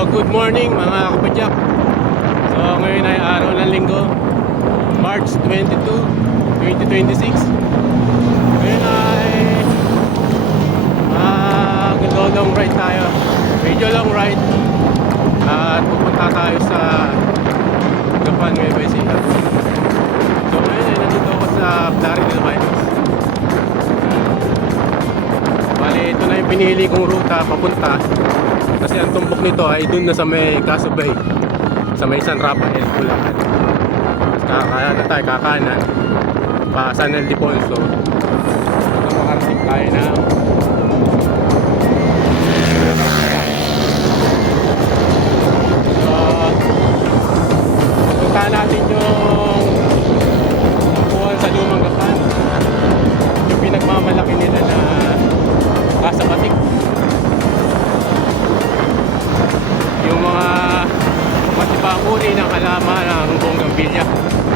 Good morning mga kapadyak. So ngayon ay araw ng linggo, March 22, 2026. Ngayon ay long ride tayo. Medyo long ride. At pupunta tayo sa Gapan, Nueva Ecija. So ngayon ay nandito ako sa Plaridel Bypass. Bali ito na yung pinili kong ruta papunta. Kasi ang tumbok nito ay dun na sa may Caso Bay, sa may San Rafael, Bulacan. Kaya na tayo kakanan pa San Ildefonso. Makarating tayo na punta natin yung upuan sa Lumang Gapan, yung pinagmamalaki nila na Casa Batik. Yung mga pati pang uri ng halaman ng bonggambilya,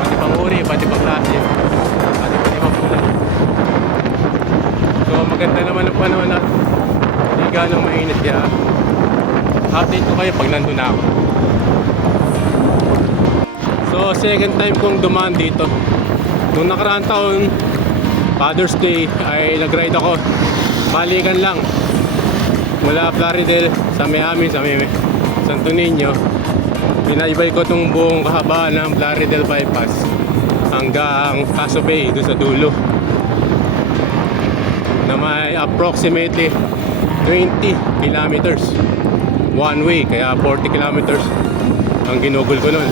pati pang uri, pati pang klase, pati pang kulay. So maganda naman ang panahon at hindi ganong mainit kaya update ko kayo pag nandun na ako. So second time kong dumaan dito. Nung nakaraang taon, Father's Day, ay nag-ride ako balikan lang mula Plaridel sa Miami, sa Santo Niño. Binaybay ko itong buong kahabaan ng Plaridel Bypass hanggang Caso Bay, doon sa dulo, na may approximately 20 kilometers one way, kaya 40 kilometers ang ginugol ko nun.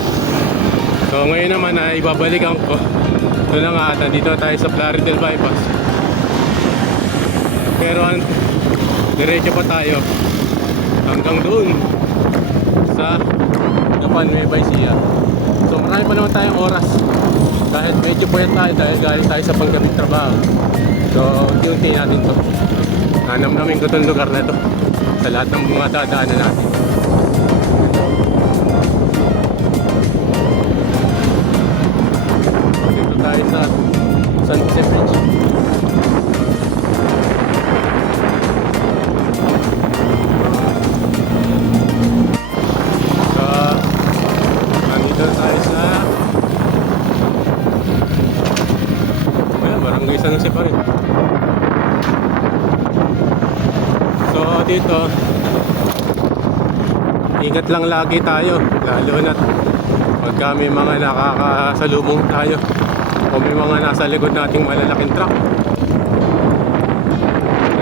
So ngayon naman ay ibabalikan ko. Ito na nga, dito tayo sa Plaridel Bypass, pero diretso pa tayo hanggang doon sa Gapan, Nueva Ecija. So marami pa naman tayong oras kahit medyo puyat tayo dahil galing tayo sa panggabing trabaho. So unti-unti natin to. Nanamnamin ko itong lugar na to sa lahat ng mga dadaanan natin. Dito tayo sa San Jose Bridge. San Jose pa rin. So dito ingat lang lagi tayo, lalo na pagka may mga nakakasalubong tayo o may mga nasa likod nating malalaking truck.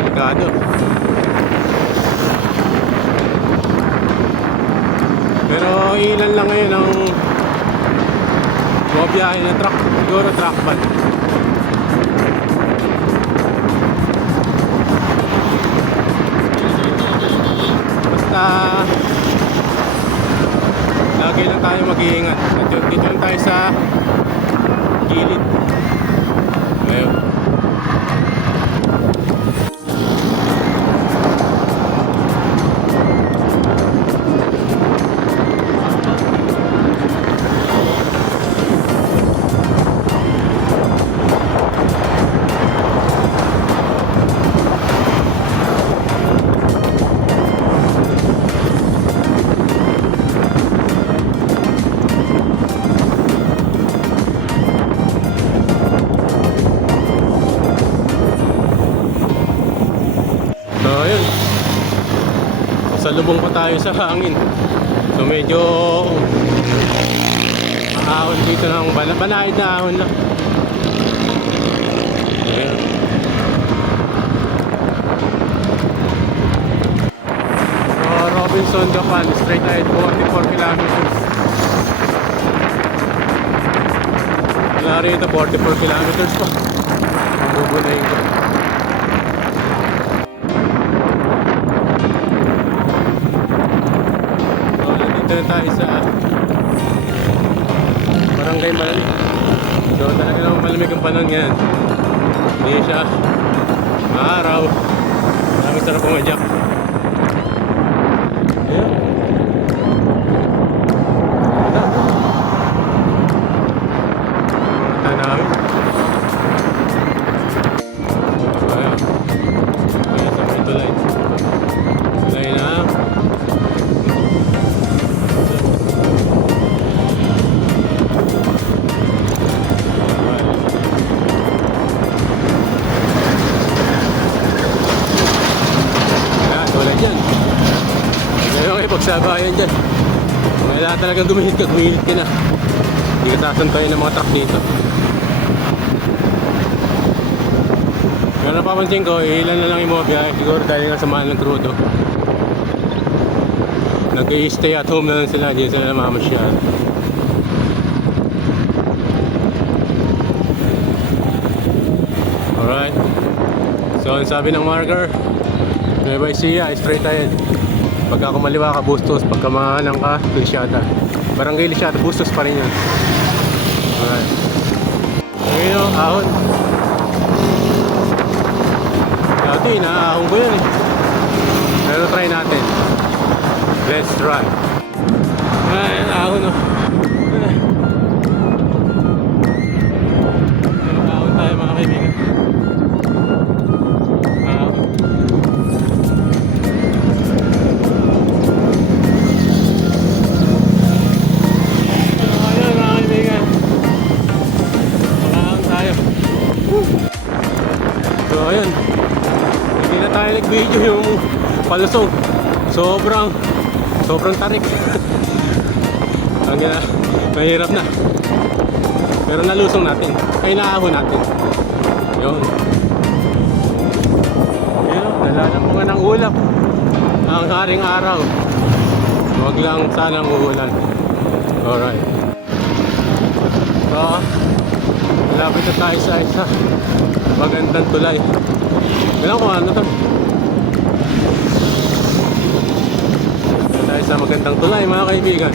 Delikado. Pero ilan lang ngayon ang bumabiyahe ng truck, siguro truck van. Lagi lang tayo mag-iingat. Dito lang tayo sa gilid. Ayun. Salubong pa tayo sa hangin. So medyo ahon dito ng banahid na ahon lang. Ayan. So Robinson Gapan, straight ahead 44 kilometers. Wala rito 44 kilometers pa. Bubunayin ko. Dito tayo sa Barangay Malamig. So talaga naman malamig ang panahon yan. Hindi siya maaraw. Maraming sarap pumadyak. Ayan. Punta namin. Ayan. Ayan sa may tulay. Tulay na pagsabayan dyan. Kailangan talaga gumihit ka na. Hindi ka sasantayin ng mga truck dito. Pero napapansin ko, ilan na lang yung mga biyahe. Siguro dahil nga sa mahal ng crudo. Nag-i-stay at home na lang sila. Hindi sila namamasyal. Alright. So, ang sabi ng marker, Nueva Ecija, straight ahead. Pagka kumaliwa ka, Bustos. Pagka mahanang ka, Lisiada. Barangay Lisiada, Bustos pa rin yan. Alright. Ngayon o, ahon. Dati, inaahon ko yan eh. Pero try natin. Let's try. Ayan, ahon o. Ahon tayo mga kaibigan. Ahon. Ayan mga kaibigan. Ahon tayo. So ayun. Hindi na tayo nag-video yung palusog. Sobrang tarik. Hanggang mahirap na. Pero nalusong natin. Ay naahon natin. Yun. Yun, nalalamungan ng ulap. Ang haring araw. Huwag lang sanang uulan. Alright. So, malapit na tayo sa isa. Magandang tulay. Kailan ko ano to? Tayo sa magandang tulay mga kaibigan.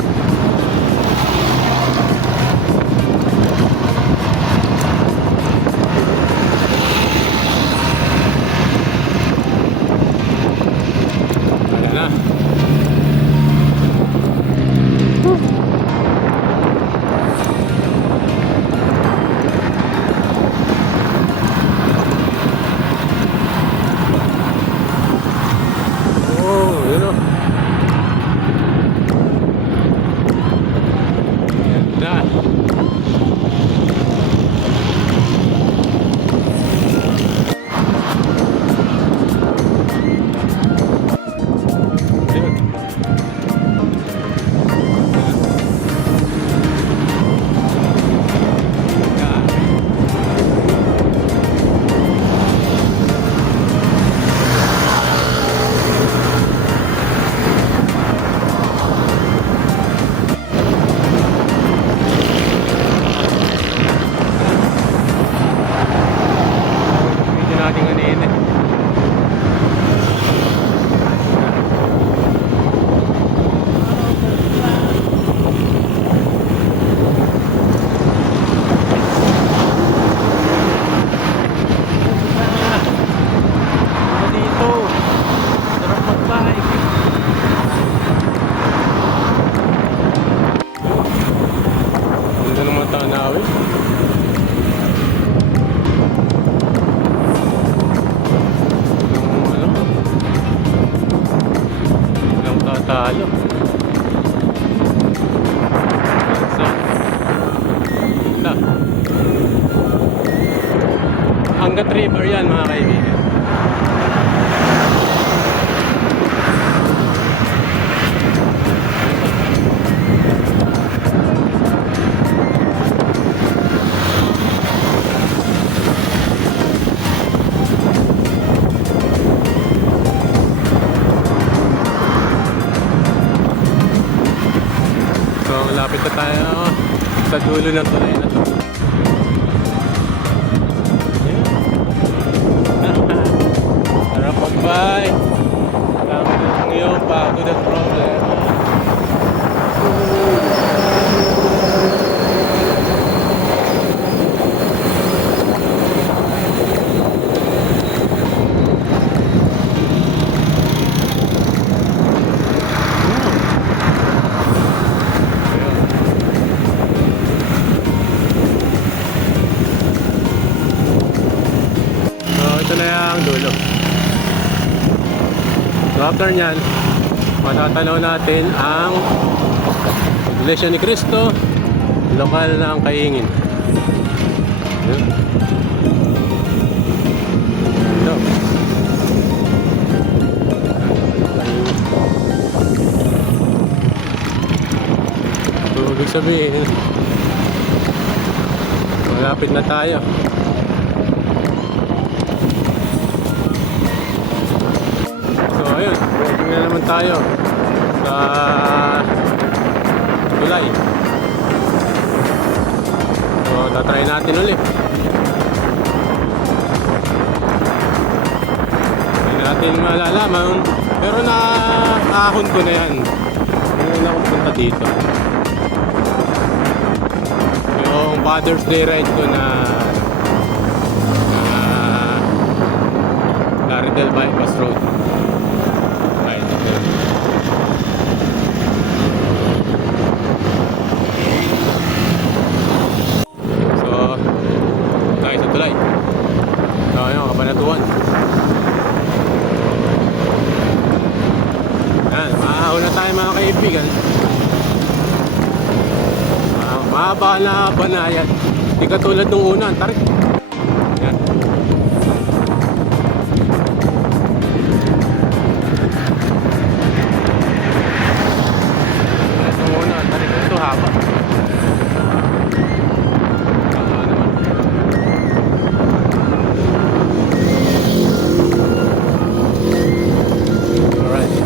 Wala na. Oh, yun o. Ganda. Yun. Medyo natin ganun eh. Dito. Sarap mag-bike. Ganda naman tanawin. Ano? Walang tatalo. So, ganda. Hanggat river yan mga kaibigan. So, malapit na tayo sa dulo ng tulay na to. Sarap mag-bike. Tama na lang yung pagod at problem. Ito na yung dulo. So after nyan, matatanaw natin ang Iglesia ni Cristo, lokal ng Kaingin. Yun. Ito. ibig sabihin, malapit na tayo. So ayun, walking na naman tayo sa tulay. So tatry natin ulit. Hindi natin malalaman, pero naahon ko na yan. Ngayon ako punta dito. Yung Father's Day ride ko na Laredale Bypass Road. Right. So, tayo sa tulay. So, ayun, Kabanatuan. Yan, maahon na tayo mga kaibigan. Mahaba na banayan. Di katulad nung una, ang tarik. Yan. Nung una, ang tarik. Ito haba. Naman. Alright.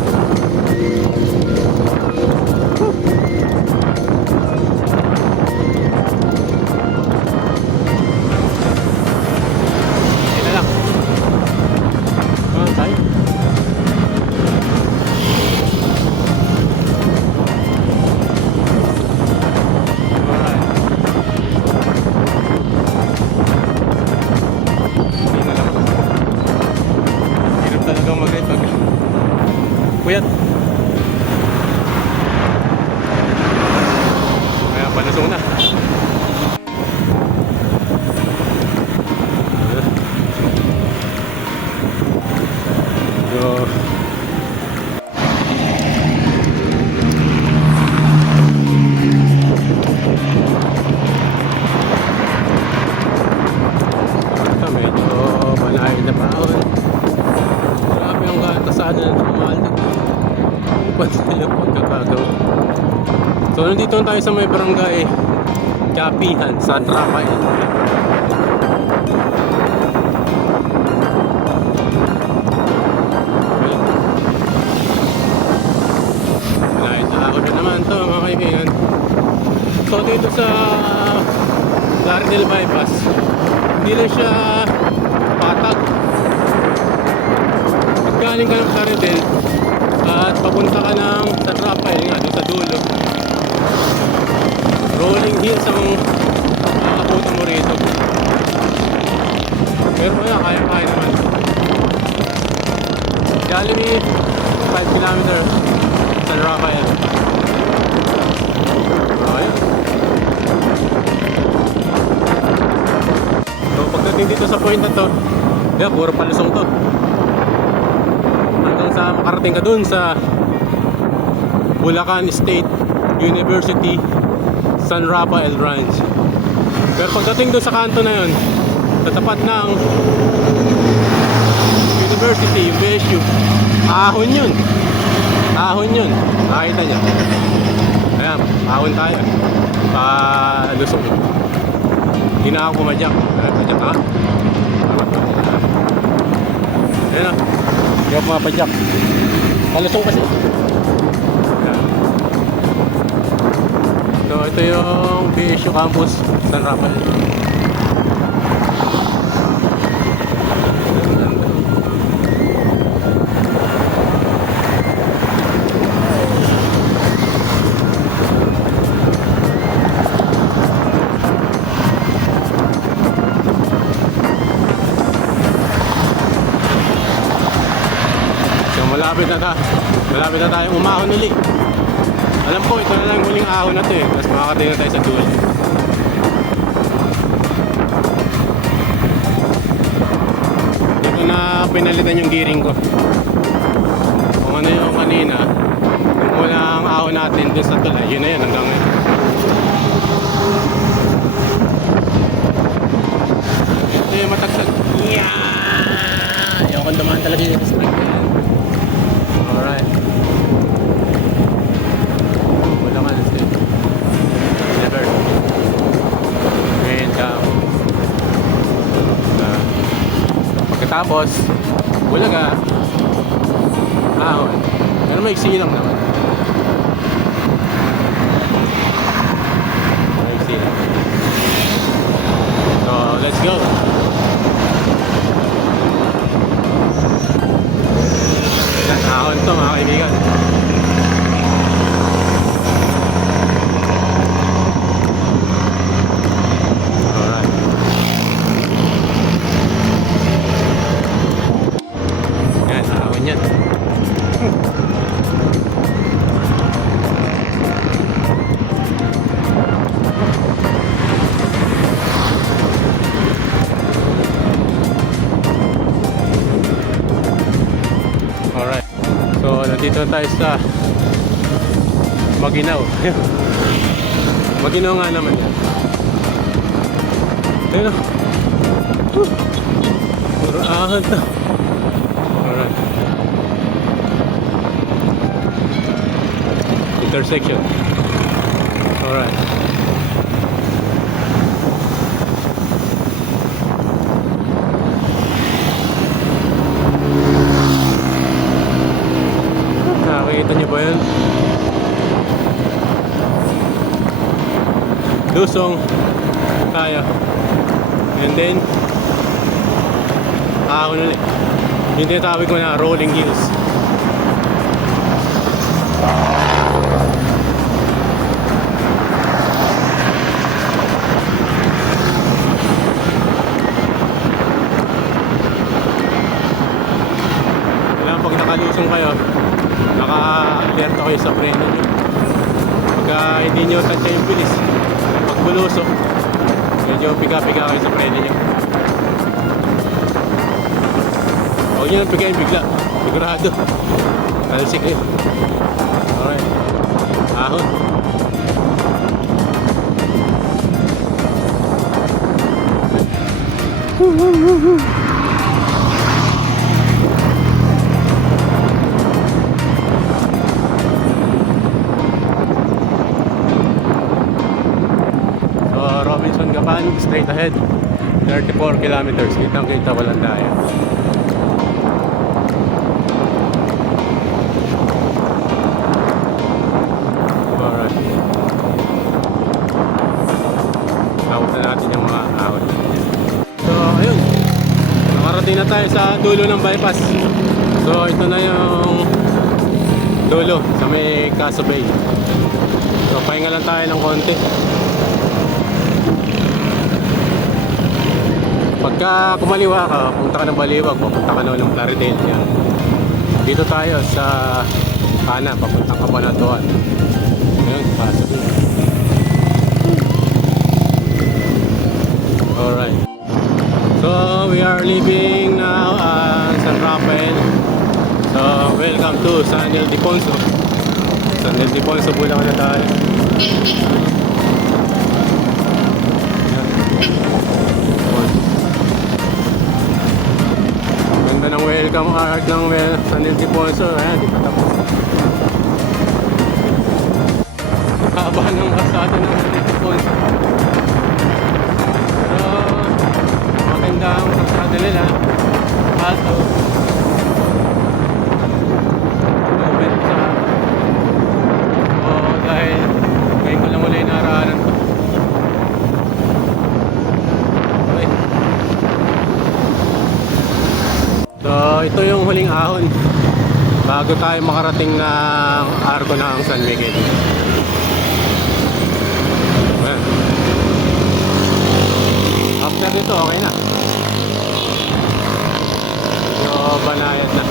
Puyat. Kaya palusong na. So, ito medyo malayo na paon. Grabe yung kasada na tumahal na. Yung pagkakagawa. So nandito tayo sa may barangay Kapihan, San Rafael. Malahit na ako na naman to mga kaibigan. So dito sa Laredale Bypass, hindi na siya patag. Pag galing ka ng Laredale at papunta ka ng San Rafael nga doon sa dulo, rolling hills ang makakapunta mo rito. Pero wala, kaya naman. Jollibee 5 km San Rafael. Ayun. So pagdating dito sa point na to, puro palusong to hanggang sa makarating ka dun sa Bulacan State University San Rafael Ranch. Pero pagdating dun sa kanto na yun, sa tapat ng university, yung BSU, ahon yun. Nakita niya. Ayan, ahon tayo. Palusong. Hindi na ako pumadyak. Padyak na. Ayan na. Hindi ako pumapadyak. Palusong kasi. Ayan. So ito yung BSU Campus San Rafael. Malapit na tayong umahon ulit. Alam ko, ito na lang huling ahon na ito eh. Tapos makakating na tayo sa dulo. Dito na pinalitan yung gearing ko. Kung ano yung kanina, yung mulang ahon natin dun sa tulay, yun na yun hanggang ngayon. Ito yung matagsag. Yeah! Ayaw kong dumaan talaga yun sa brake. Alright. Wala ka na state. Tapos, Bulaga, Ahon. Pero maiksi lang naman. Maiksi lang. So, let's go. Yan, Ahon to mga kaibigan. Alright. Yan, Ahon yan. Alright. So, nandito tayo sa Maginaw. Maginaw nga naman yan. Ayun o. Puro ahon to. Alright. Intersection. Alright. Nakikita niyo ba yun? Lusong tayo. And then ahon ulit. Yung tinatawag ko na rolling hills. Kailangan pag nakalusong kayo, naka-alerta kayo sa preno nyo. Pagka hindi nyo tansya yung bilis, pag bulusok, medyo piga-piga kayo sa preno nyo. Huwag nyo nang pigayin bigla, sigurado. Talsik yun. Alright, ahon. So, Robinson Gapan, straight ahead. 34 kilometers. Kitang-kita walang daya. Alright. Tawag na natin yung mga ahon. So, ayun. Nakarating na tayo sa dulo ng bypass. So, ito na yung dulo sa may Caso Bay. So, pahinga lang tayo ng konti. Pagka kumaliwa ka, punta ka ng Baliwag, papunta ka na ng Plaridel. Yan. Dito tayo sa kanan, papuntang Cabanatuan. Ayun, Caso Bay. Alright. So, we are leaving now San Rafael. So, welcome to San Ildefonso. San Ildefonso, Bulacan na tayo. Ganda ng welcome art ng San Ildefonso. Ayan, di pa tapos. Haba ng kasada ng San Ildefonso. Pero, maganda ang kasada nila. Alto. Open sa... Oo, dahil ngayon ko lang ulit naaraanan to. Okay. So, ito yung huling ahon bago tayo makarating ng arko ng San Miguel. Ayan. After dito, okay na. So, banayad na.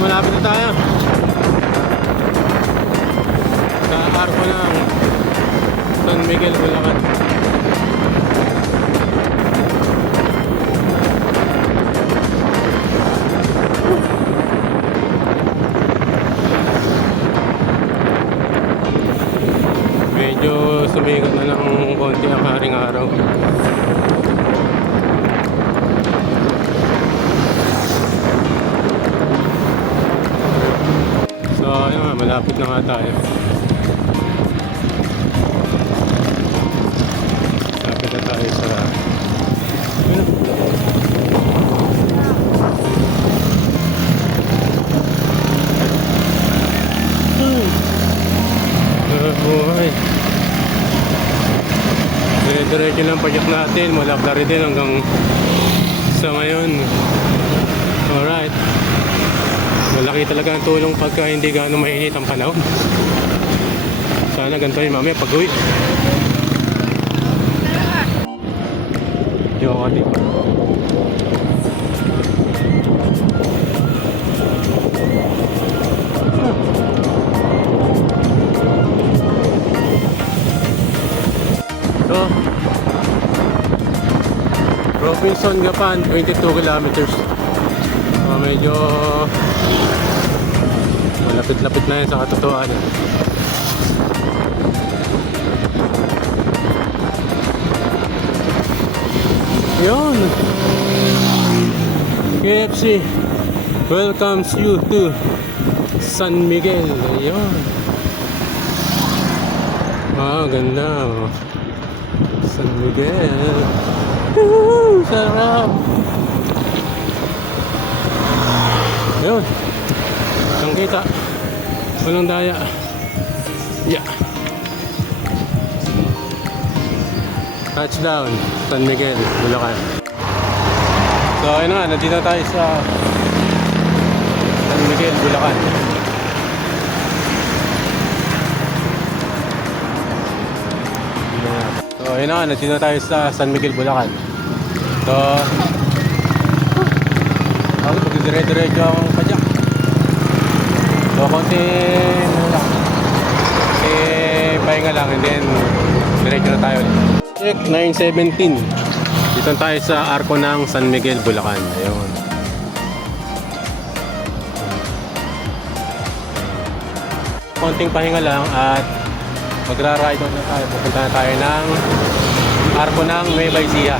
Malapit na tayo sa arko ng San Miguel, Bulacan. malapit na nga tayo. Malapit na tayo sa... Buhay. Dire-diretso lang pajak natin mula Plaridel hanggang sa ngayon. Alright. Malaki talaga ang tulong pagka hindi gaano mainit ang panahon. Sana ganito rin mamaya pag-uwi. Yo, ati. So, Robinson Gapan, 22 kilometers. Medyo malapit-lapit na yan sa katotohanan. Yun, KFC welcomes you to San Miguel. Ayun. Ganda oh. San Miguel. Woo, sarap. Yun. Ang kita. Walang daya. Yeah. Touchdown. San Miguel, Bulacan. So ayun na, nandito tayo sa San Miguel, Bulacan. So ayun na, nandito tayo sa San Miguel, Bulacan. So ako dire-diretso akong padyak. So konti pahinga lang and then diretso na tayo ulit. Check 9:17. Dito tayo sa arko ng San Miguel, Bulacan. Ayun. Konting pahinga lang at magra-ride out na tayo. Pupunta na tayo ng arko ng Nueva Ecija.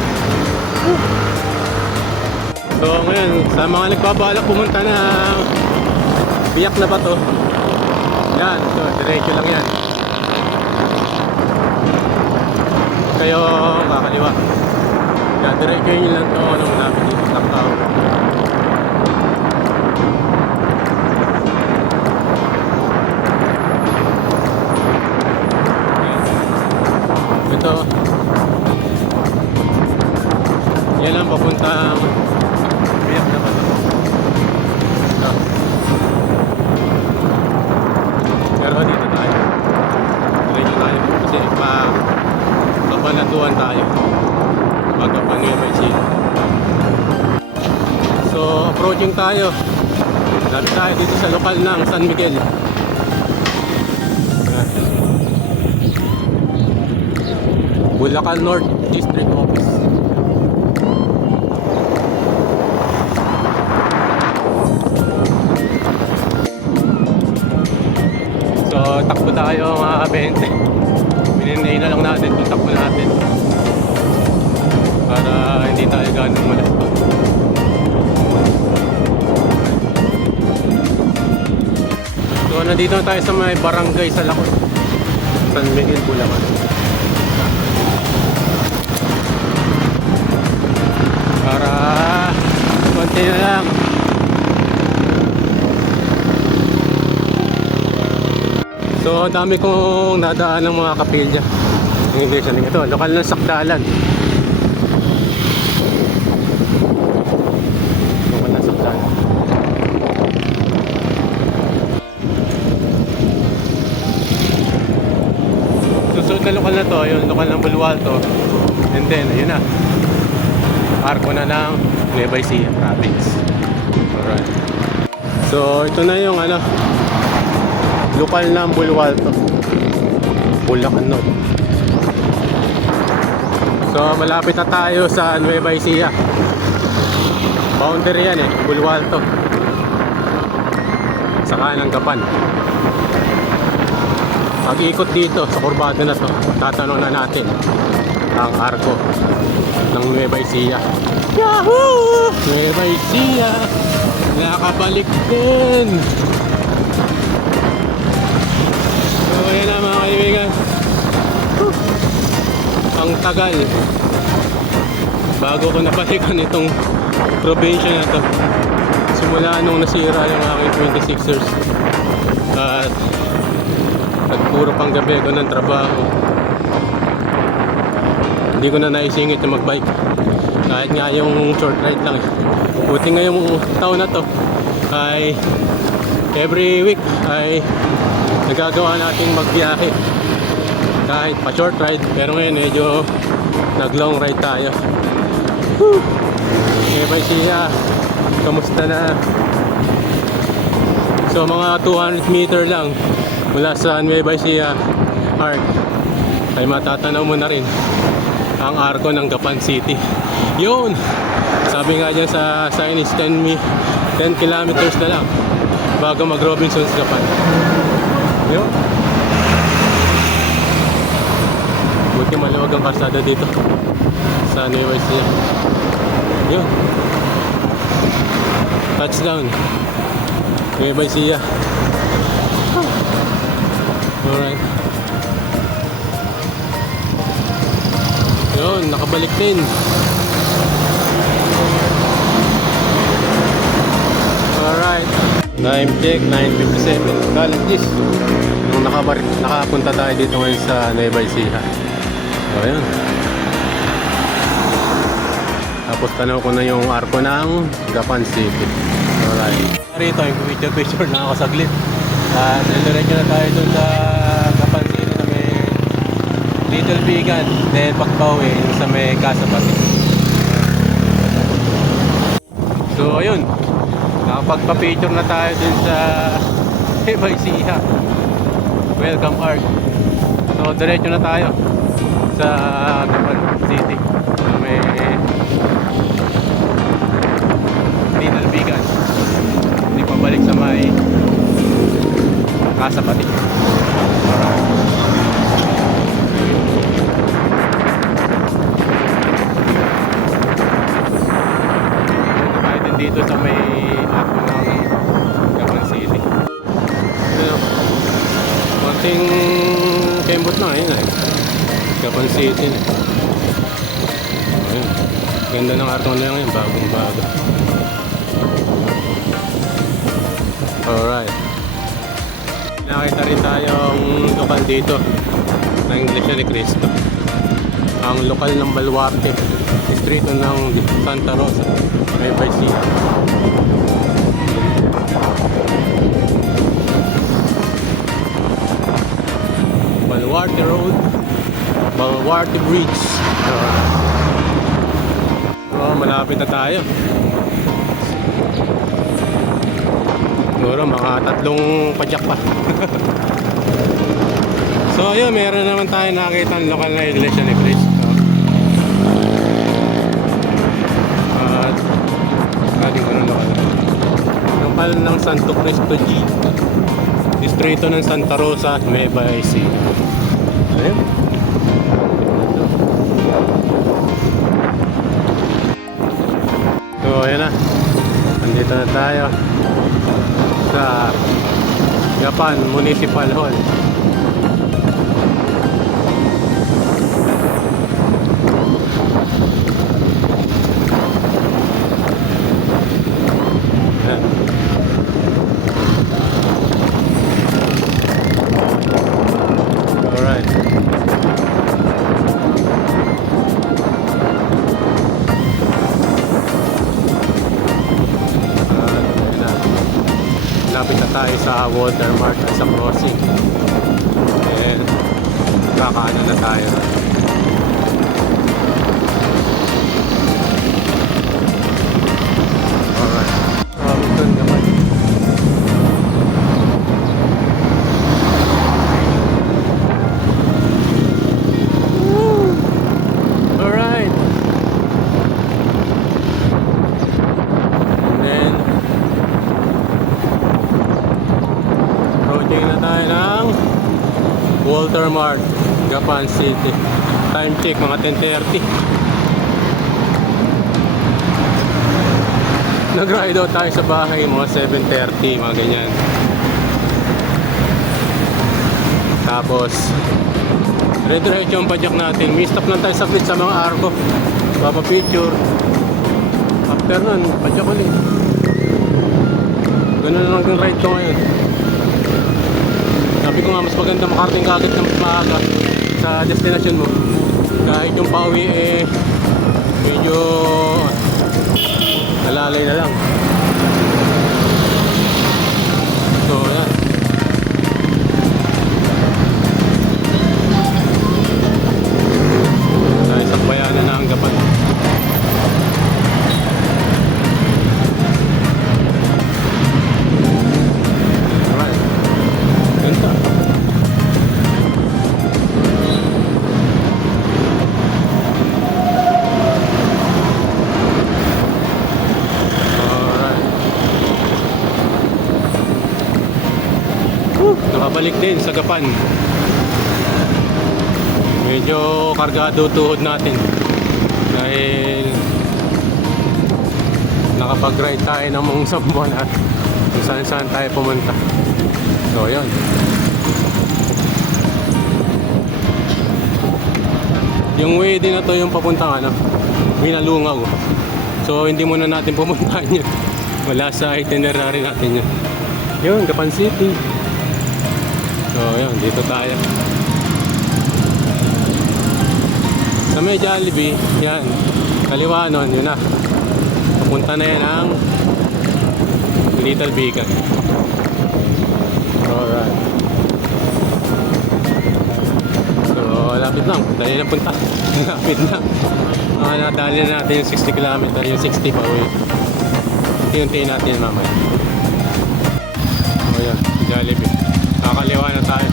So ngayon, sa mga nagbabalak pumunta na Biak na Bato, yan, so diretso lang yan. Kayo kakaliwa. Yan, diretso yun lang to nung malapit dito sa Tacao. Ito yan ang papuntang Biak na Bato. Pero dito tayo. Diretso tayo kasi papanatuan tayo magkapang Nueva Ecija. So approaching tayo. Lapit tayo dito sa lokal ng San Miguel. Bulacan North District Office. So takbo tayo mga 20. Pininay na lang natin kung takbo natin para hindi tayo ganong malaspak. So nandito na tayo sa may barangay sa Lakot, San Miguel, Bulacan. Para konti na lang. So dami kong nadaan ng mga kapilya. Yung iglesia nito, lokal ng Sakdalan. Lokal ng Sakdalan. Susunod na lokal na to, yung lokal ng Bulwalto. And then, ayun na. Arko na ng Nueva Ecija province. Alright. So ito na yung ano, lokal ng Bulwalto, Bulacan no. So malapit na tayo sa Nueva Ecija. Boundary yan eh, Bulwalto saka ng Gapan. Pag-ikot dito sa kurbado na to, tatanong na natin ang arko ng Nueva Ecija. Yahoo! Nueva Ecija nakabalik din. ayan na mga kaibigan. Ang tagal bago ko napalikan itong probinsya na to. Simula nung nasira yung aking 26ers. At nagpuro pang gabi ako ng trabaho. Hindi ko na naisingit yung magbike. Kahit nga yung short ride lang. Buti ngayong taon na to ay every week ay nagagawa natin magbiyahe. Kahit pa short ride, pero ngayon medyo nag long ride tayo. Nueva Ecija, kamusta na? So mga 200 meter lang mula sa Nueva Ecija Arc ay matatanaw mo na rin ang arko ng Gapan City. Yun! Sabi nga dyan sa sign is 10 kilometers na lang bago mag Robinsons Gapan. Yun! Buti maluwag ang karsada dito sa Nueva Ecija. Yun! Touchdown! Nueva Ecija. Alright. Yun, nakabalik din. Alright. Time check, 9:57. Kaligis. Nung nakapunta tayo dito ngayon sa Nueva Ecija. So, yun. Tapos tanaw ko na yung arko ng Gapan City. Alright. Rito, yung picture na ako saglit. At diretso na tayo dun sa Gapan City sa may Little Bigan. Then pagbawi sa may Casa Pati. So ayun, nakapagpa-picture na tayo dun sa Nueva Ecija Welcome Arc. So diretso na tayo sa Gapan City sa may Little Bigan. Hindi pa balik sa may Casa Pati. Alright. Tayo din dito sa may arko ng Gapan City. So, konting kembot na yun eh. Gapan City. Ayun. Ganda ng arko na yan, bagong bago. Alright. Nakita rin tayong lokal dito na Iglesia ni Cristo. Ang lokal ng Baluarte, distrito ng Santa Rosa, Nueva Ecija. Baluarte Road, Baluarte Bridge. Oh, malapit na tayo. Siguro mga 3 padyak pa. So ayun, meron naman tayo nakita ang lokal na Iglesia ni Cristo. At galing ko ng lokal ng Santo Cristo G, distrito ng Santa Rosa, Nueva Ecija. Ayun. So ayun na, andito na tayo sa Gapan Municipal Hall. Alright. Lapit na tayo sa Watermark at sa crossing. And kakaano na tayo. Alright. Robinson naman. Alright. And then approaching na tayo ng Watermark, Gapan City. Time check mga 10:30. Nag-ride out tayo sa bahay mga 7:30, mga ganyan. Tapos, dire-diretso yung padyak natin. May stop lang tayo sa sa mga arko. Papa-picture. After nun, padyak ulit. Ganun na lang yung ride ko ngayon. Sabi ko nga, mas maganda makarating ka agad ng mas maaga sa destination mo. Kahit yung pauwi medyo nalalay na lang. So, yan. Dahil sa bayanan na ang gapan. Alright. Ganda. Nakabalik din sa Gapan. Medyo kargado tuhod natin dahil nakapag-ride tayo ng mga isang buwan at kung saan saan tayo pumunta. So yun. Yung way din na to yung papuntang Binalungaw. So hindi muna natin pumuntahan yun. Wala sa itinerary natin yun. Yun, Gapan City. So yun, dito tayo sa may Jollibee. Yan, kaliwa nun, yun na. Punta na yan ang Little Beacon. Alright. So lapit lang, dali na punta. Lapit lang. Nadali na natin yung 60 km, yung 60 pa uwi. Unti-untiin natin mamaya. So yan, Jollibee. Kakaliwa na tayo.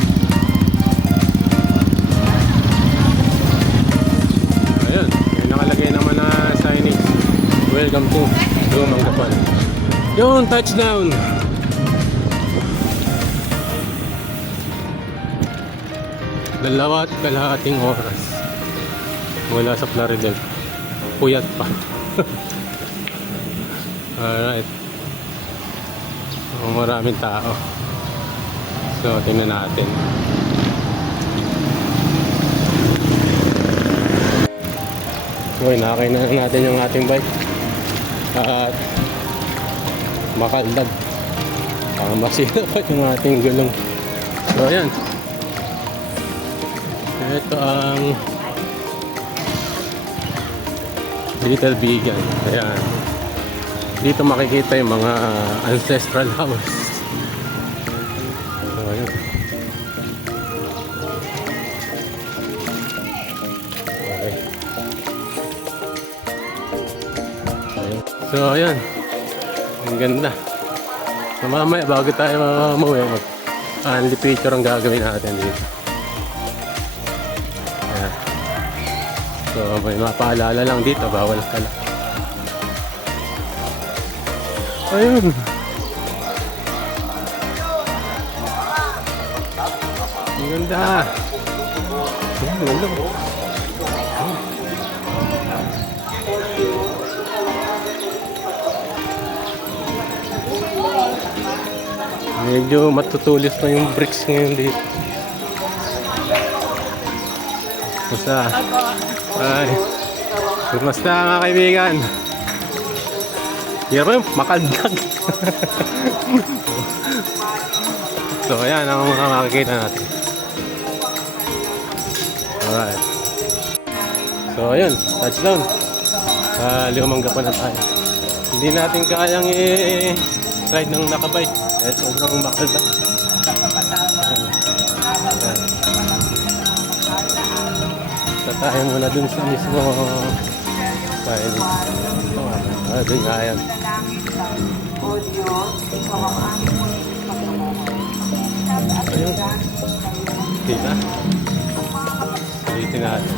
Ayun, may nakalagay naman na signage. Welcome to Lumang Gapan. Yun, touchdown! Dalawa at kalahating oras mula sa Plaridel. Puyat pa. Alright. Maraming tao. So, tingnan natin. Okay, nakakain na natin yung ating bike. At makaldag. Masira pa yung ating gulong. So, ayan. Ito ang Little Beacon. Ayan. Dito makikita yung mga ancestral house. So ayan, ang ganda. So mamaya bago tayo umuwi, mag-only picture ang gagawin natin dito. Ayan. So may mapaalala lang dito, bawal kala. Ayun. Ang ganda. Ang ganda. Medyo matutulis na yung bricks ngayon dito. Basta. Ay. Basta mga kaibigan. Hirap yun, makaldag. So ayan ang mga makikita natin. Alright. So ayun, touchdown. Lumang Gapan na tayo. Hindi natin kayang ride ng nakabike. Eh, sobrang bakal na. Tayo muna dun sa mismo side. Dun nga yan. Ayun. Dito. Dito natin.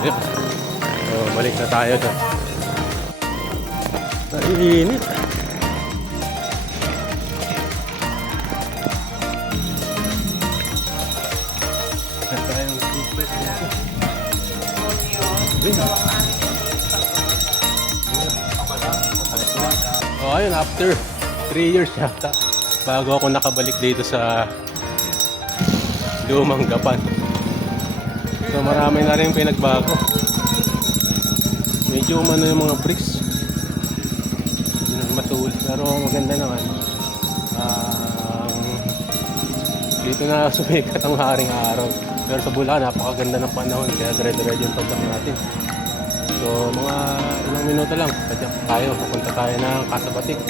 Ayun. So, balik na tayo dun. Init. So ayun, after 3 years yata bago ako nakabalik dito sa lumang Gapan. So marami na rin pinagbago. Medyo umano yung mga bricks, hindi na matul, pero maganda naman. Dito na sumikat ang haring araw, pero sa Bulacan napakaganda ng panahon, kaya dire-diretso yung padyak natin. So mga ilang minuto lang padyak tayo, papunta tayo ng Kasabatik.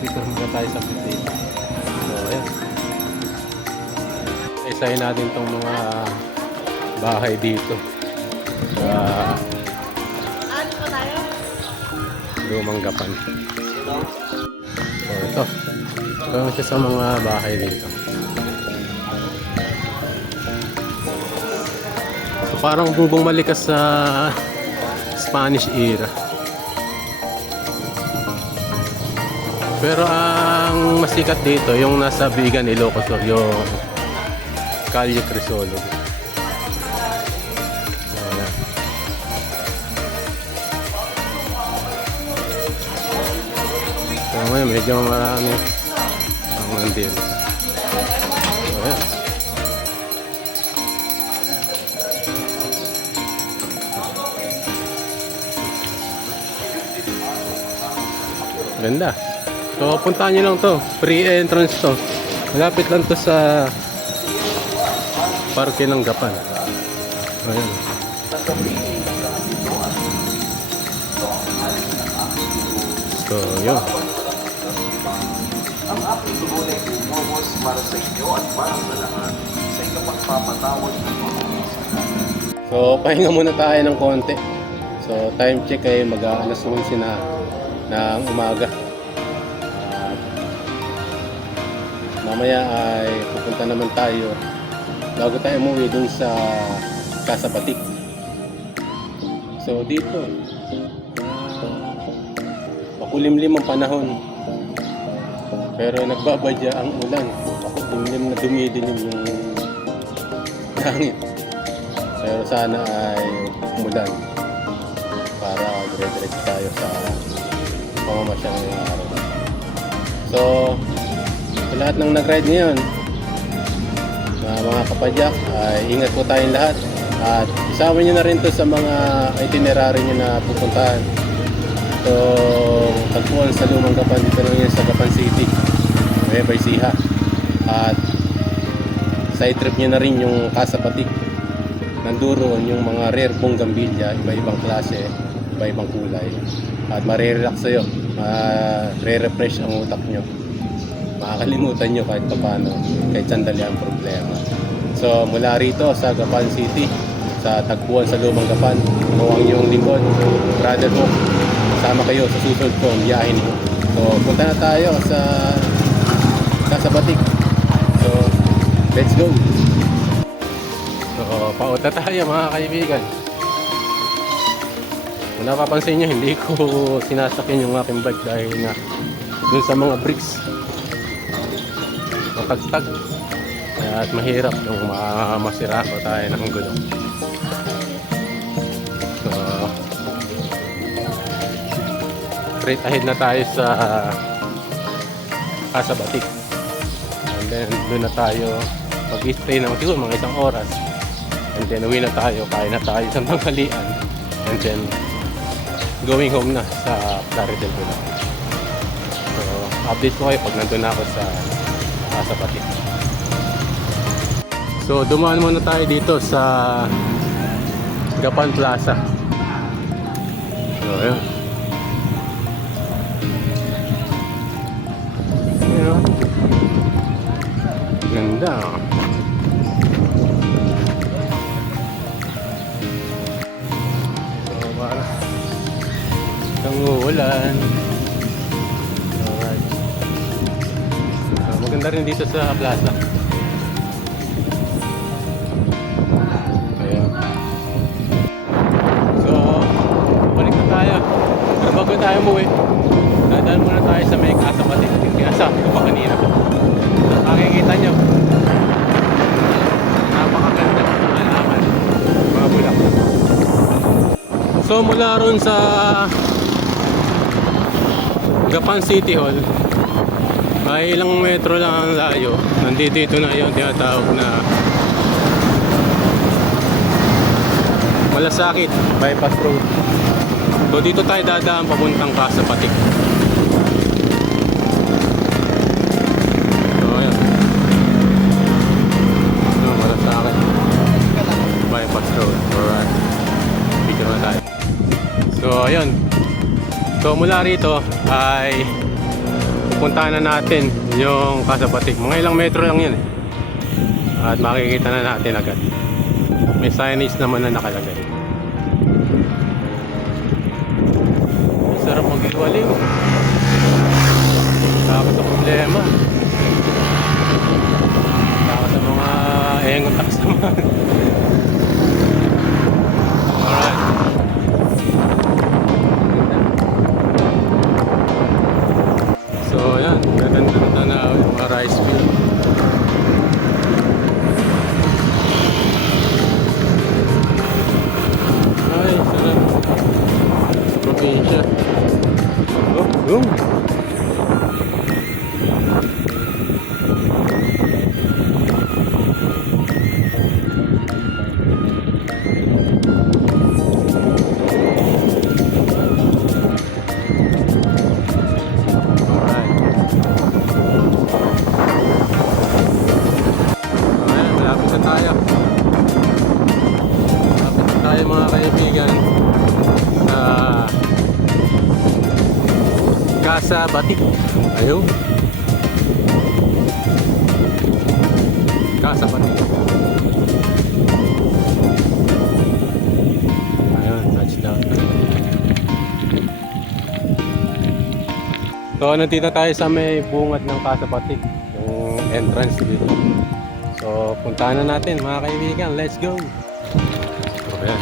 Picture muna tayo sa place. So ayan, isahin natin tong mga bahay dito sa lumang Gapan. So ito siya sa mga bahay dito. So parang bumalik ka sa Spanish era. Pero ang masikat dito yung nasa Bigan, Ilocos, yung Calle Crisolog. So ngayon medyo marami ang nandito. So ayan. Ganda. So puntahan nyo lang to, free entrance to. Malapit lang to sa parke ng Gapan. Ayan. So yun. Ang aking tubuli bumubos para sa inyo at para sa lahat sa ikapagpapatawad ng mga kasalanan. So pahinga muna tayo ng konti. So time check ay mag-alas 11 na ng umaga. Mamaya ay pupunta naman tayo bago tayo umuwi dun sa Kasabatik. So dito makulimlim ang panahon, pero nagbabadya ang ulan. Makulimlim na dumidilim yung langit, pero sana ay umulan para dire-diretso tayo sa pamamasyang ngayong araw. So sa lahat ng nag-ride ngayon, mga kapadyak, ingat po tayong lahat at isama nyo na rin to sa mga itinerary nyo na pupuntahan. So tagpuan sa lumang Gapan, dito lang yun sa Gapan City, Nueva Ecija. At side trip nyo na rin yung Kasabatik. Nanduroon yung mga rare bonggambilya, iba-ibang klase, iba-ibang kulay, at marirelax sa'yo, re-refresh ang utak nyo, makakalimutan nyo kahit paano, kahit sandali ang problema. So mula rito sa Gapan City, sa tagpuan sa lumang Gapan, ako ang iyong lingkod, Brother Hook. Kasama kayo sa susunod kong biyahe nito. So punta na tayo sa Kasabatik. So let's go. So pauta tayo mga kaibigan. Kung napapansin nyo, hindi ko sinasakyan yung aking bike dahil nga dun sa mga bricks matagtag at mahirap yung masira ko tayo ng gulong. So straight ahead na tayo sa Kasabatik, and then doon na tayo mag-stay na siguro mga isang oras, and then uwi na tayo, kain na tayo sa tanghalian, and then going home na sa Plaridel Bulacan. So update ko kayo pag nandun na ako sa Kasabatik. So dumaan muna tayo dito sa Gapan Plaza. So ayun. Ganda. So para ulan. Alright. So, maganda rin dito sa plaza. Ayan. So balik na tayo. Pero bago tayo umuwi, dadaan muna tayo sa may Kasabatik. Kaya sabi ko pa kanina, makikita nyo, napakaganda ng halaman, mga bulak. So mula ron sa Gapan City Hall, Ay ilang metro lang ang layo. Nandito ito na yung tinatawag na Malasakit Bypass Road. So dito tayo dadaan papuntang Kasapatik. So ayan. Malasakit Bypass Road. Alright. Picture na tayo. So ayun. So mula rito ay pupuntahan na natin yung Kasapatik. Mga ilang metro lang yun eh. At makikita na natin agad. May signage naman na nakalagay. Sarap mag-iwaliw. Takot sa problema. Takot sa mga engot naman. Alright. So ayan, ganda na yung mga rice field. Ay, sarap. Sa probinsya. Oh, boom. Mga kaibigan sa Kasapatik. Ayun, Kasapatik. Ayun, touchdown. So nandito tayo sa may bungad ng Kasapatik, yung entrance dito. So puntahan na natin mga kaibigan, let's go. Ayan.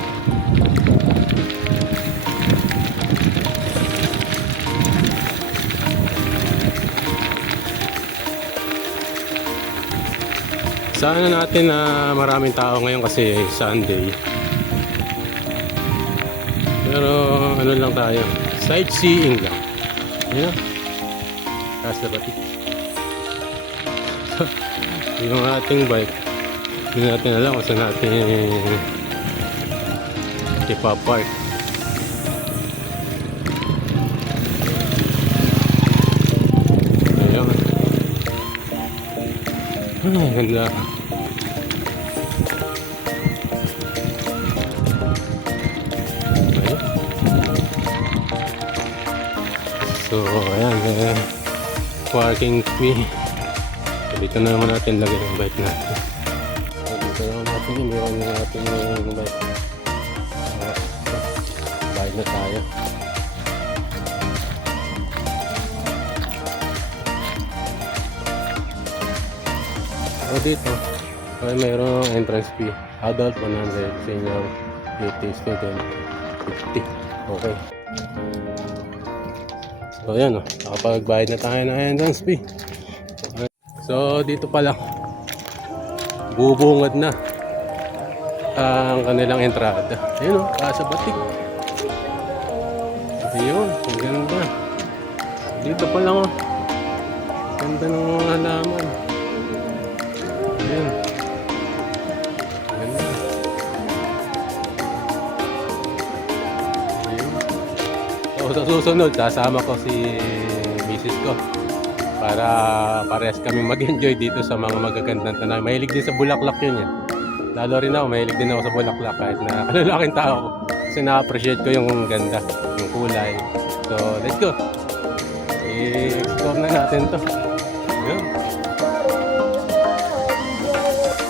Sana natin na maraming tao ngayon kasi Sunday. Pero ano lang tayo, sightseeing lang. Ayan. Kasapatik. Yung ating bike, hindi natin alam kung saan natin ipapark. Ayan. Ganda. Ayan. So ayan, parking fee. So, dito na naman natin lagay yung bike natin. So, dito naman natin iniwan natin yung bike. Bayad na tayo. So dito ay mayroong entrance fee. Adult 100, senior 80, student 50. Okay. So yan o, nakapagbayad na tayo ng entrance fee. So dito pala bubungad na ang kanilang entrada. Ayun o, Kasapatik. Ayun, ang ganda. Dito pa lang oh. Ganda ng mga halaman. Ayun. Ganda. Ayun. So sa susunod, kasama ko si misis ko para parehas kami mag-enjoy dito sa mga magagandang tanawin. Mahilig din sa bulaklak yun yan. Lalo rin ako, mahilig din ako sa bulaklak kahit na kalalaking tao ko. Kasi na-appreciate ko yung ganda, yung kulay. So, let's go. I-explore na natin to. Ayan.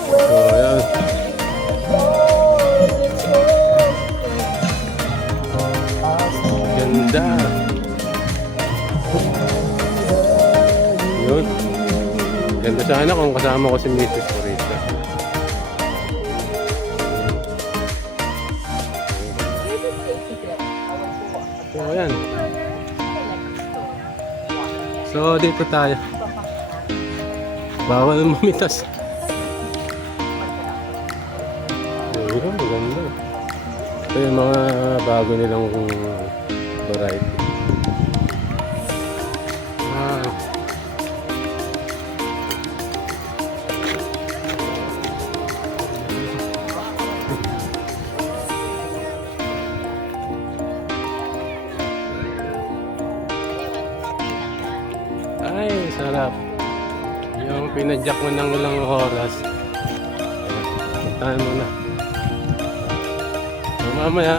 So, ayan. Ganda. Yun. Ganda sana kung kasama ko si Mrs. Corita. So, ayan. So, dito tayo. Bawal mamitas. Ayun, maganda. Ito yung mga bago nilang variety. Ay, sarap. Yung pinadyak mo ng ilang oras. Puntahan mo na. So, mamaya,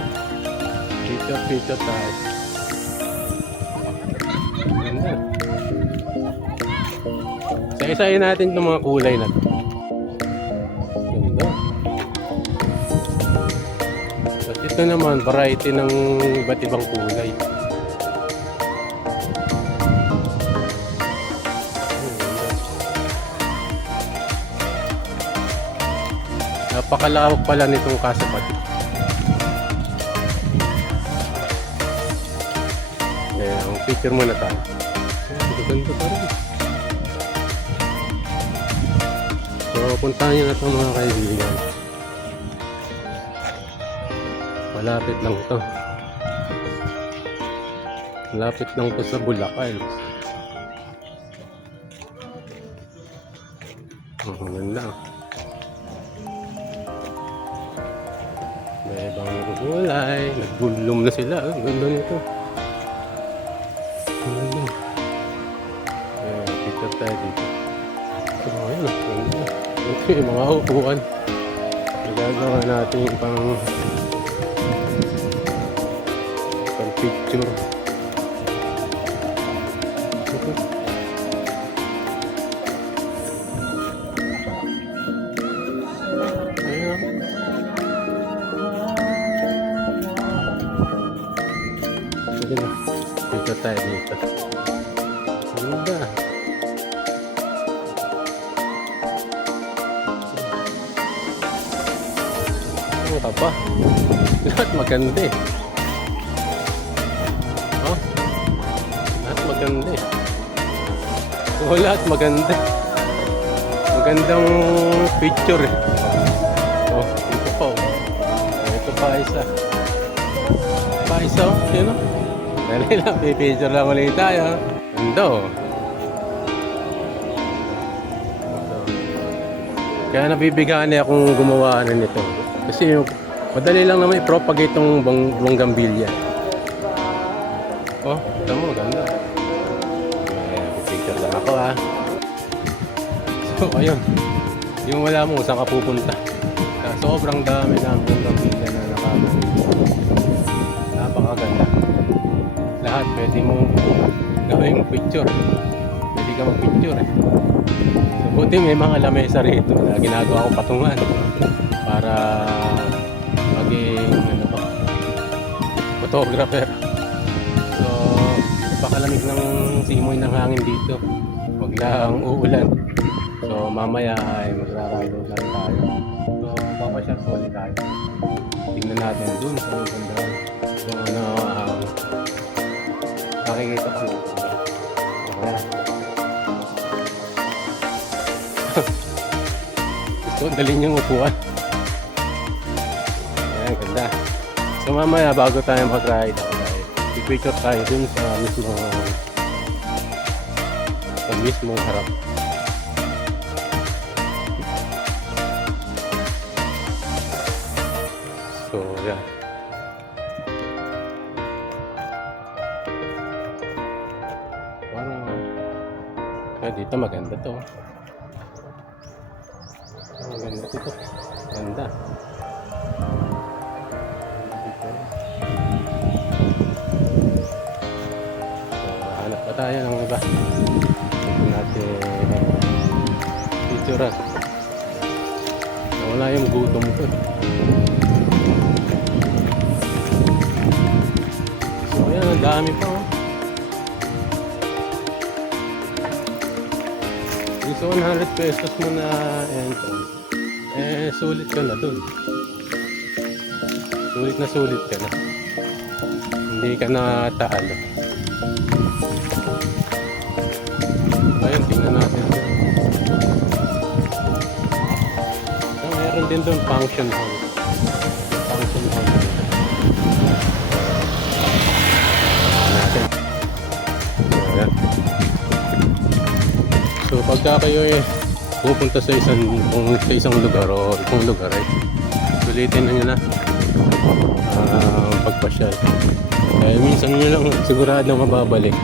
picture tayo. Ganda. Isa-isayin natin itong mga kulay na to. Ganda. At ito naman, variety ng iba't ibang kulay. Napakalawak pala nitong Kasapati. Ang picture muna tayo. Ganda pa rin. So, puntahan nyo na ito mga kaibigan. Malapit lang ito. Malapit lang ito sa Bulacan. Ang ganda. May ibang kulay. Nagbulong na sila. Ang ganda nito. Ang ganda. Picture tayo dito. So, ayun. Ang ganda. Okay, mga upuan. Nagagawa natin pang picture. Ito. Ayun. Sige na. Dito tayo dito. Ganda. Ano ka pa? Lahat maganda eh. Oh. Lahat maganda eh. Oh, lahat maganda. Magandang picture eh. Oh, ito pa oh. Ito pa isa. Pa isa oh. Yun oh. Dali lang, pipicture lang ulit tayo. Ganda oh. Kaya nabibigaan niya akong gumawa na nito. Kasi yung madali lang naman i-propagate itong bonggambilya. Oh, ito mo, ganda. Pipicture lang ako ha. So, ayun. Yung wala mo, saan ka pupunta? Sobrang dami ng bonggambilya na nakagawa. Napakaganda. Lahat pwede mo gawin picture. Pwede ka mag-picture eh. So, buti may mga lamesa rito na ginagawa ko patungan para maging ano ba, photographer. So, napakalamig ng simoy ng hangin dito. Wag lang uulan. So, mamaya ay magraride lang tayo. So, papasyal po ulit tayo. Tingnan natin dun sa ganda. So, ano, makikita ko lang. Okay. So, dalhin yung upuan. Ayan, ganda. So, mamaya bago tayo mag-ride, i-picture tayo dun sa mismong harap. So, yeah. Dito maganda to. Maganda dito. Ganda. So, hanap pa tayo ng iba. Ito natin picture. Nawala yung gutom ko. So, ayan. Ang dami pa. So 100 pesos mo na entrance, eh sulit ka na dun. Sulit ka na. Hindi ka na talo. Ayun, tingnan natin. So, meron din dun function hall. Natin. Ayan. So pagka kayo pupunta sa isang lugar o ibang lugar sulitin na nyo na pagpasyal. Kaya minsan nyo lang sigurado mababalik.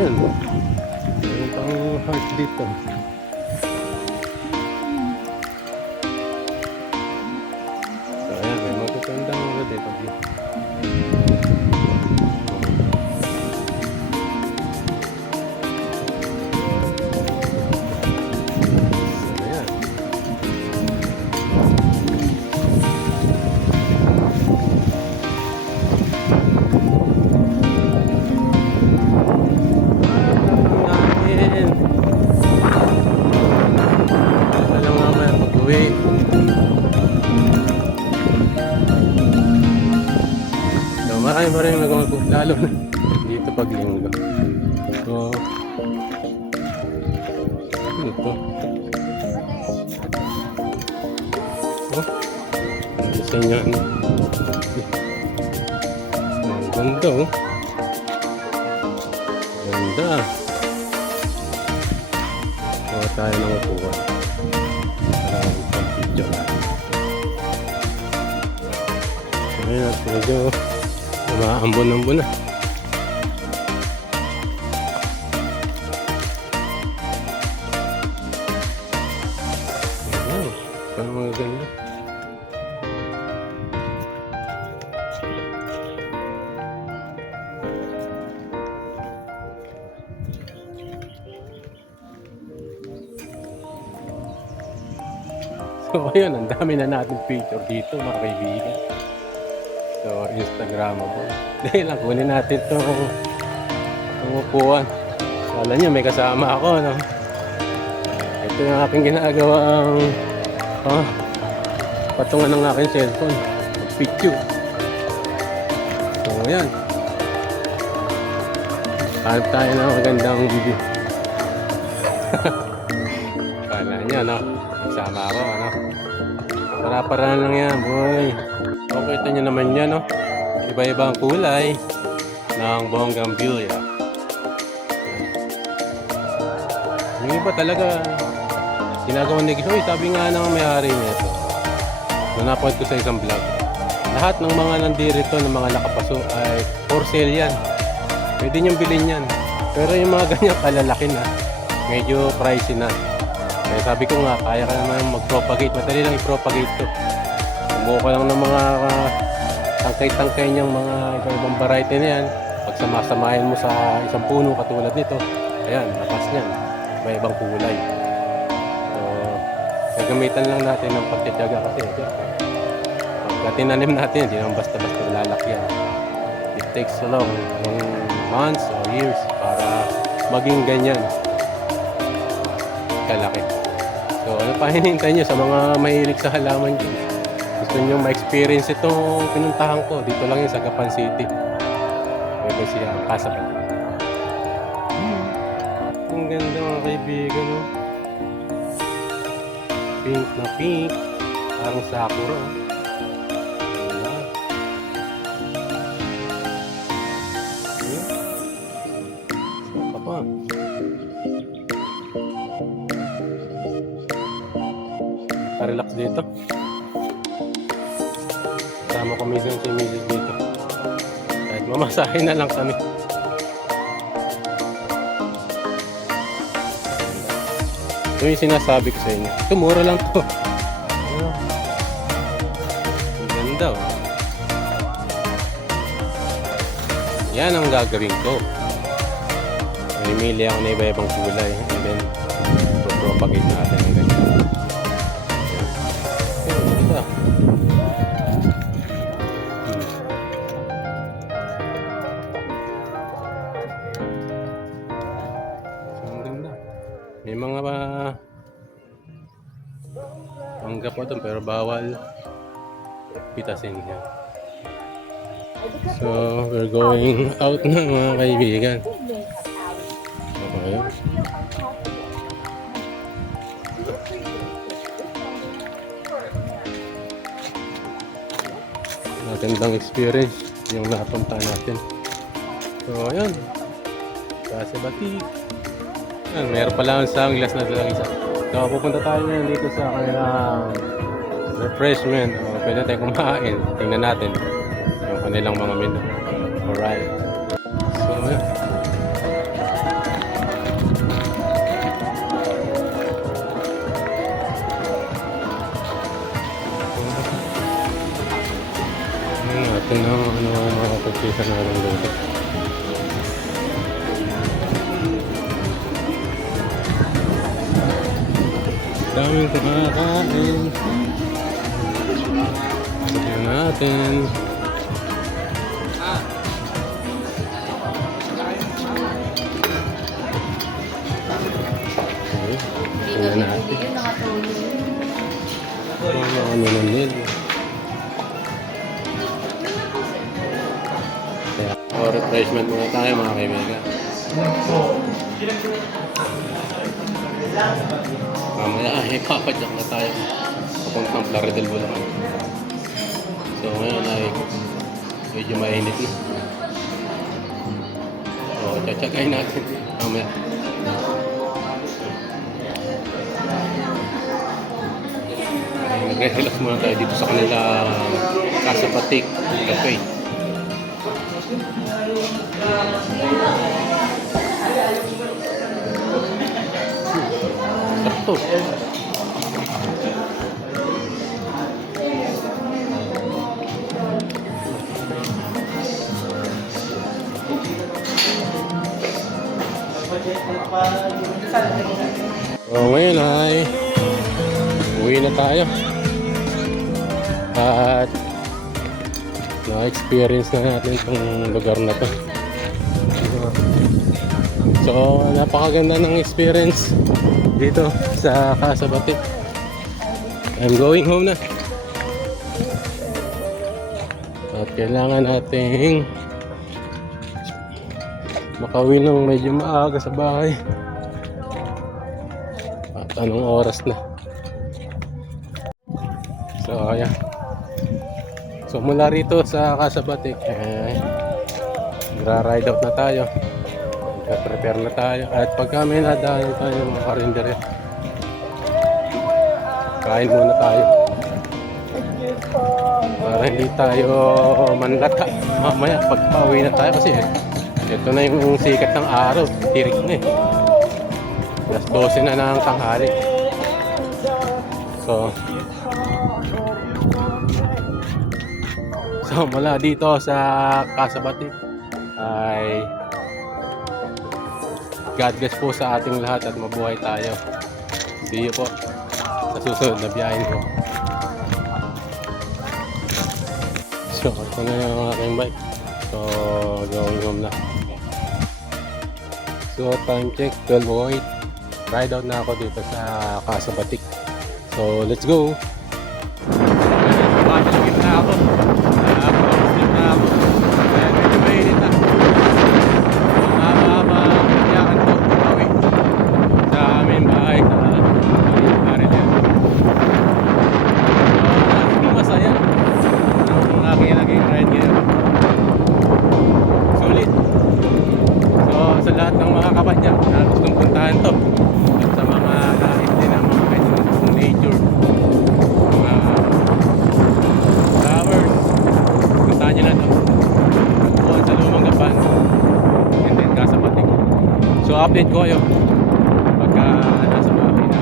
Ayun. Meron pang heart dito. So ayan, may magagandang mga dito. So ayan. Natin. Alam nga ba pag-uwi. So marami pa rin nagmamagod lalo na dito pag linggo. So ano ito? Oh, ano sa inyo ano? Ang ganda oh. Ganda. Kuha tayo ng upuan. Para pag-video natin. Ayan at medyo umaambon-ambon na. Ayan. Parang mga ganda. So ayun, ang dami na natin picture dito mga kaibigan. So Instagramable. Dahil lang, kunin natin itong upuan. Kala nyo may kasama ako, no? Ito yung aking ginagawang patungan ng aking cellphone. Picture. So ayan. Hanap tayo ng magandang video. Kala nyo, no? Kasama ako, ano? Para-para lang yan, boy. Okay, ito nyo naman yan, no? Iba-ibang kulay ng bougainvillea. Yung iba talaga ginagawa negosyo. Sabi nga ng may-ari nito, napanood ko sa isang vlog, lahat ng mga nandirito ng mga nakapaso ay for sale yan. Pwede niyong bilhin yan. Pero yung mga ganyan kalalaki na, medyo pricey na. Kaya sabi ko nga, kaya ka naman mag-propagate. Madali lang i-propagate to. Kumuha ka lang ng mga tangkay-tangkay niyang mga iba-ibang variety na yan. Pag samasamahin mo sa isang puno katulad nito, ayan, lapas niyan. Iba-ibang kulay. So, gagamitan lang natin ng pagtitiyaga kasi. Pagka tinanim natin, hindi naman basta-basta lalakyan. It takes so long, months or years para maging ganyan kalaki. So ano pa hinihintay nyo sa mga mahilig sa halaman dyan? Gusto nyo ma-experience itong pinuntahan ko. Dito lang yun sa Gapan City. Pwede siya Kasabay. Ang ganda mga kaibigan, no? Pink na pink. Parang sakura. Saka pa. Relax dito. Kasama ko minsan si Mrs. dito. Kahit mamasahin na lang kami. Ito yung sinasabi ko sa inyo. Ito, mura lang to. Ang ganda, oh. Yan ang gagawin ko. Mamimili ako na iba-ibang kulay. And then, propagate natin ang ganyan. May mga panggap mo doon pero bawal pitasin yan. So we're going out na mga kaibigan. Okay. Magandang experience yung napunta natin. So ayun, kasi batik. Yan, meron pala ang sunglass na talaga isa. So pupunta tayo ngayon dito sa kanilang refreshment. Pwede tayo kumain. Tingnan natin yung kanilang mga menu. Alright. So ayun. natin ang mga pagkisa natin dito. Daming kumakain. Tignan natin. Okay. Tignan natin. Ano naman din. Kaya, refreshment muna tayo mga kaibigan. Mamaya ay papadyak na tayo papuntang Plaridel Bulacan. So ngayon ay medyo mainit na. So tsatsagay natin mamaya. Nagre-relax muna tayo dito sa kanila Casa Batik Cafe. Sakto. So ngayon ay uwi na tayo at na-experience na natin itong lugar na to. So napakaganda ng experience dito sa Casa Batik. I'm going home na at kailangan nating makauwi ng medyo maaga sa bahay. At anong oras na? So ayan. So mula rito sa Casa Batik gra-ride out na tayo. Prepare na tayo. At pagka may nadaanan tayo ng mga karinderya, kain muna tayo para hindi tayo manlata mamaya pag pauwi na tayo kasi ito na yung sikat ng araw, tirik na eh. Alas 12 na ng tanghali. So mula dito sa Casa Batik ay God bless po sa ating lahat at mabuhay tayo. See you po sa susunod na biyahe ko. So ito na yung aking bike. So going home na. So time check 12:08. Ride out na ako dito sa Casa Batik. So let's go. Patalagin na ako. Sleep na ako. Kaya medyo mainit na. Mahaba yakan to. Pawin. Sa aming bahay sa Plaridel. Masaya. Ang aking naging ride ngayon. Sulit. So sa lahat ng mga kapadyak na gustong puntahan to at sa mga nais din ng mga kailangan nature, mga flowers, puntahan nyo na to doon sa Lumang Gapan and then Casa Batik. So update ko kayo pagka nasa bahay na.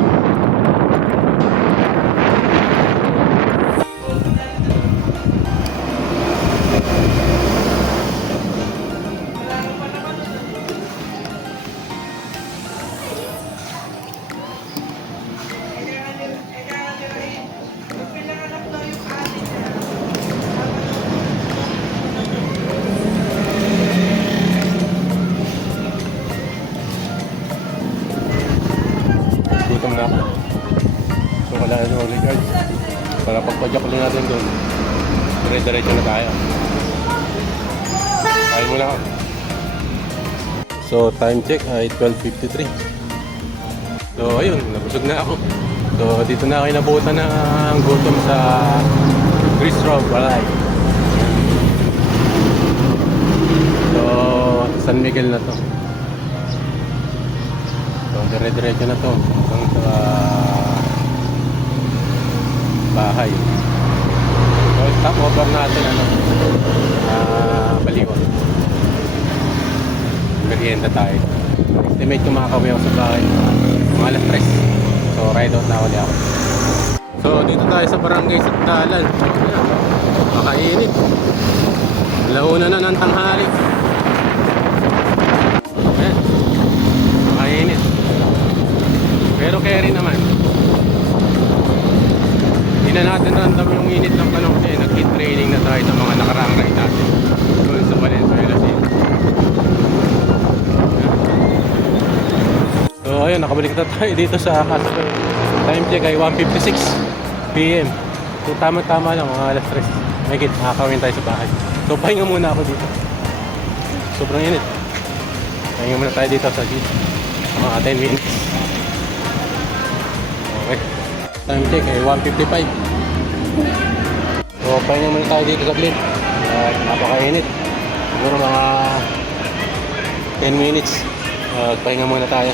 Gutom na ako. So wala na yung holy guard. Para pagpadyak ulit natin doon, dire-diretso na tayo. Kain muna ako. So time check ay 12:53. So ayun, nabusog na ako. So dito na ako inabutan ng gutom sa Bistro Balay. So San Miguel na to. So dire-diretso na to hanggang sa bahay. So stop over natin Baliwon. Merienda tayo. Estimate ko makakawin ako sa bahay mga alas 3. So ride out na ako di ako. So dito tayo sa Barangay Sagdalan. So, makainit. Launa na ng tanghali. Ayan. Makainit. Pero carry naman. Hindi na natin random yung init ng panahon kasi nag-heat training na tayo sa mga nakaraang ride natin. Doon sa Valenzuela City. So ayun, nakabalik na tayo dito sa Casper. Time check ay 1:56 PM. So tama-tama lang, mga alas 3. May git, makakawin tayo sa bahay. So pahinga muna ako dito. Sobrang init. Pahinga muna tayo dito sa gate. Mga 10 minutes. Okay. Time check ay 1:55. So pahinga muna tayo dito sa gate. Napakainit. Siguro mga 10 minutes. Pahinga muna tayo.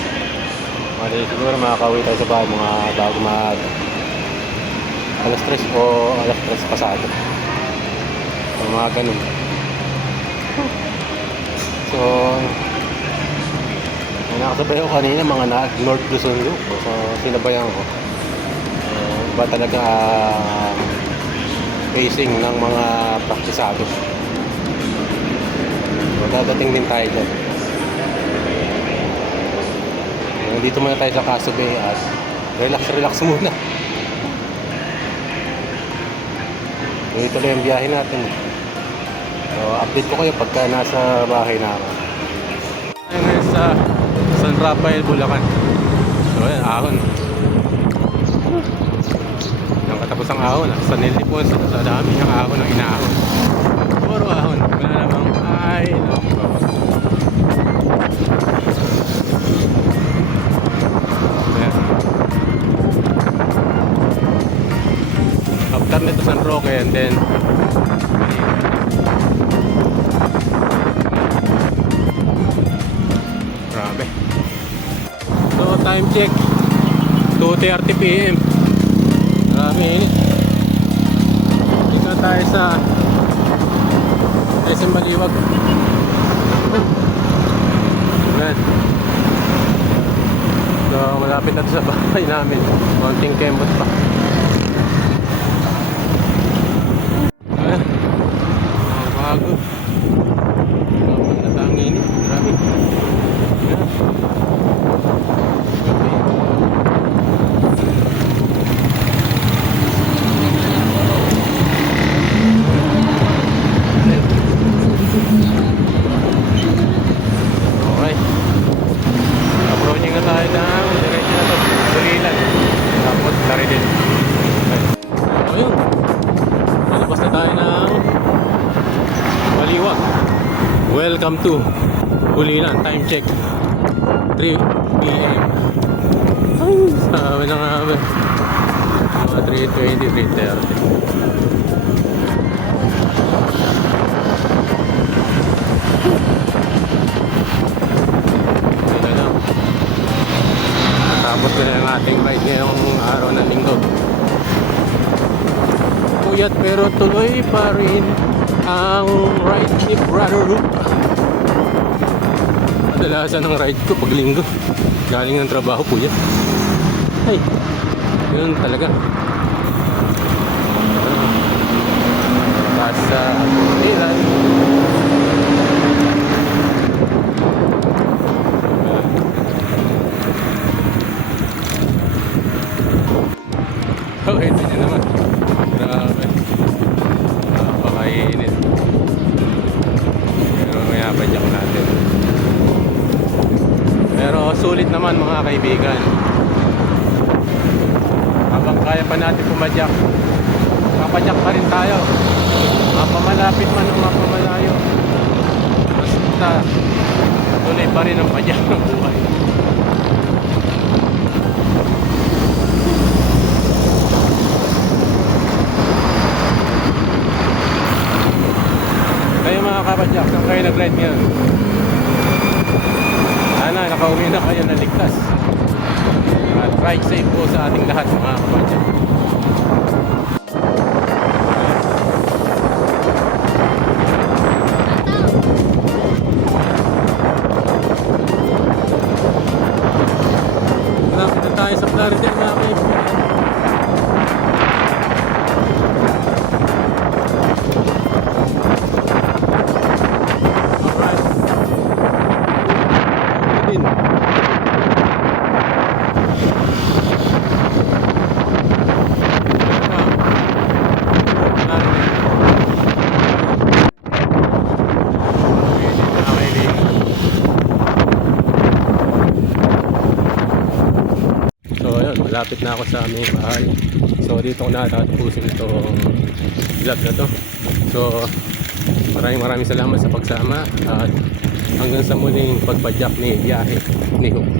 Siguro makakauwi tayo sa bahay mga bago mag alas 3 o alas 3 pasado. So mga ganun. So nakasabay ako kanina mga North Luzon Loop. So sinabayan ko. Iba talaga pacing ng mga praktisado. So dadating din tayo dyan. Dito muna tayo sa Caso Bay at relax muna. Ito lang yung biyahe natin. So update ko kayo pagka nasa bahay na ako. Ngayon sa San Rafael, Bulacan. So ayan, ahon. Yung katapusang ahon, sa Nilipon, sa dami ng ahon ang inaahon. Puro ahon. Wala namang ay naku. After nito San Roque and then grabe. So time check 2:30 PM. Marami init. Dito tayo sa SM Baliwag. Ayan. So malapit na ito sa bahay namin. Konting kembot pa. Bago. Natangin. Grabe. Ayan. Okay. Approaching na tayo ng diretso na ito. Bulilan. Tapos Laridel. Okay. Ayun. Nalabas na tayo ng Baliwag. Welcome to Bulilan. Time check 3 PM. Ay, sabi na nga ba. Mga 3:20, 3:30. Okay na lang. Tapos na yung ating ride ngayong araw ng linggo. Puyat pero tuloy pa rin ang ride ni Brother Roop. Kadalasan ng ride ko pag linggo. Galing ng trabaho po yan. Ay, yun talaga. Basta ilan. Okay, ito nyo naman. Grabe. Napakainit. Pero may apadyak natin. Pero sulit naman mga kaibigan. Habang kaya pa natin pumadyak, papadyak pa rin tayo. Mapamalapit man o mapamalayo. Basta tuloy pa rin ang padyak ng buhay. Kayo mga kapadyak, saan kayo nag-ride ngayon? Sana nakauwi na kayo na ligtas. At ride safe po sa ating lahat mga kapadyak. Malapit na tayo sa Plaridel mga kaibigan. malapit na ako sa aming bahay. So dito ko natatapusin itong vlog na to. So maraming salamat sa pagsama at hanggang sa muling pagpadyak ni biyahe ni Hope.